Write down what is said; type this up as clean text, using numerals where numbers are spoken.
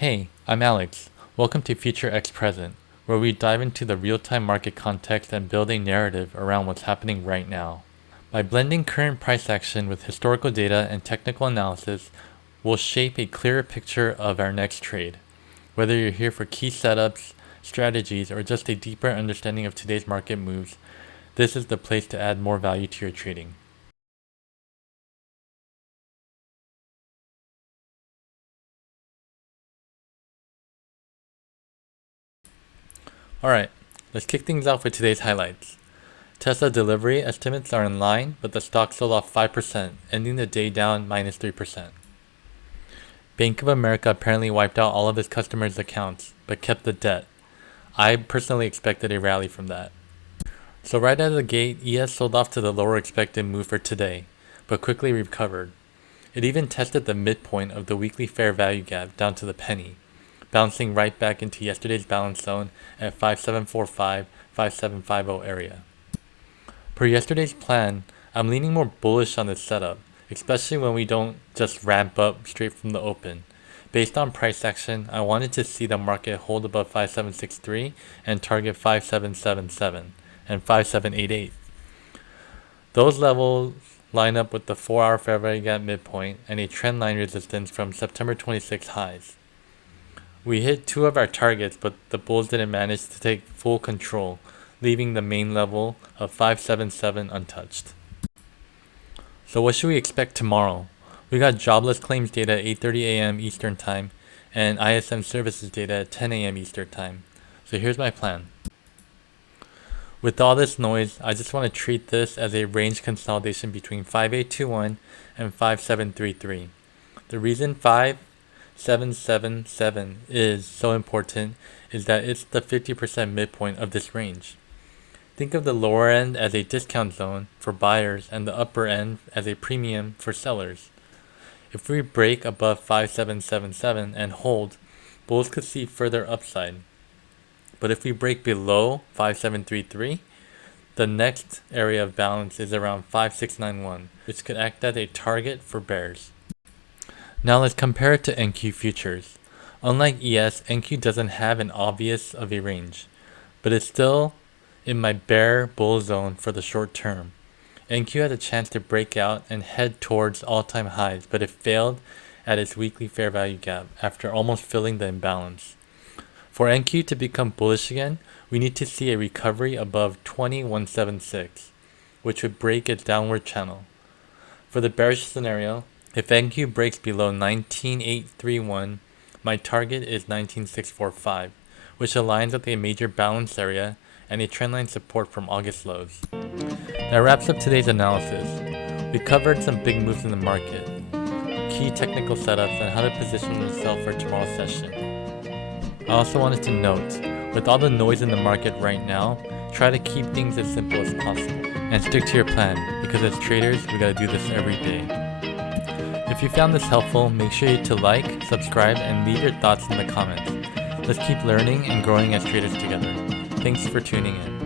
Hey, I'm Alex. Welcome to Future X Present, where we dive into the real-time market context and build a narrative around what's happening right now. By blending current price action with historical data and technical analysis, we'll shape a clearer picture of our next trade. Whether you're here for key setups, strategies, or just a deeper understanding of today's market moves, this is the place to add more value to your trading. Alright, let's kick things off with today's highlights. Tesla delivery estimates are in line, but the stock sold off 5%, ending the day down minus 3%. Bank of America apparently wiped out all of its customers' accounts, but kept the debt. I personally expected a rally from that. So right out of the gate, ES sold off to the lower expected move for today, but quickly recovered. It even tested the midpoint of the weekly fair value gap down to the penny, bouncing right back into yesterday's balance zone at 5745-5750 area. Per yesterday's plan, I'm leaning more bullish on this setup, especially when we don't just ramp up straight from the open. Based on price action, I wanted to see the market hold above 5763 and target 5777 and 5788. Those levels line up with the 4-hour fair value gap midpoint and a trend line resistance from September 26 highs. We hit two of our targets, but the bulls didn't manage to take full control, leaving the main level of 577 untouched. So what should we expect tomorrow? We got jobless claims data at 8:30 a.m. Eastern Time and ISM services data at 10 a.m. Eastern Time. So here's my plan. With all this noise, I just want to treat this as a range consolidation between 5821 and 5733. The reason 5777 is so important is that it's the 50% midpoint of this range. Think of the lower end as a discount zone for buyers and the upper end as a premium for sellers. If we break above 5777 and hold, bulls could see further upside. But if we break below 5733, the next area of balance is around 5691, which could act as a target for bears. Now let's compare it to NQ futures. Unlike ES, NQ doesn't have an obvious of a range, but it's still in my bear bull zone for the short term. NQ had a chance to break out and head towards all-time highs, but it failed at its weekly fair value gap after almost filling the imbalance. For NQ to become bullish again, we need to see a recovery above 20176, which would break its downward channel. For the bearish scenario, if NQ breaks below 19831, my target is 19645, which aligns with a major balance area and a trendline support from August lows. That wraps up today's analysis. We covered some big moves in the market, key technical setups, and how to position yourself for tomorrow's session. I also wanted to note, with all the noise in the market right now, try to keep things as simple as possible and stick to your plan, because as traders, we gotta do this every day. If you found this helpful, make sure to like, subscribe, and leave your thoughts in the comments. Let's keep learning and growing as traders together. Thanks for tuning in.